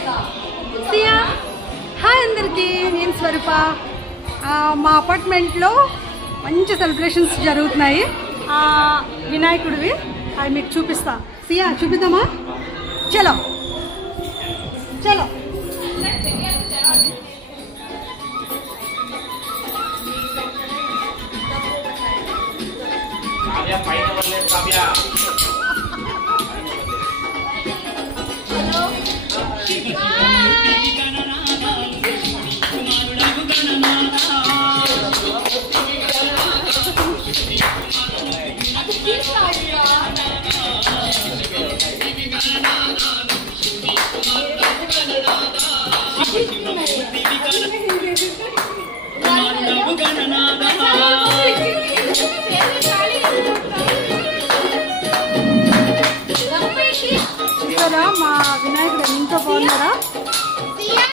సియా hi అందరికి, నేను స్వరూప. మా అపార్ట్మెంట్లో మంచి సెలబ్రేషన్స్ జరుగుతున్నాయి. వినాయకుడివి అవి మీకు చూపిస్తా. సియా చూపిద్దామా? చలో చలో. మా వినాయకుడు ఎంతో బాగున్నారా?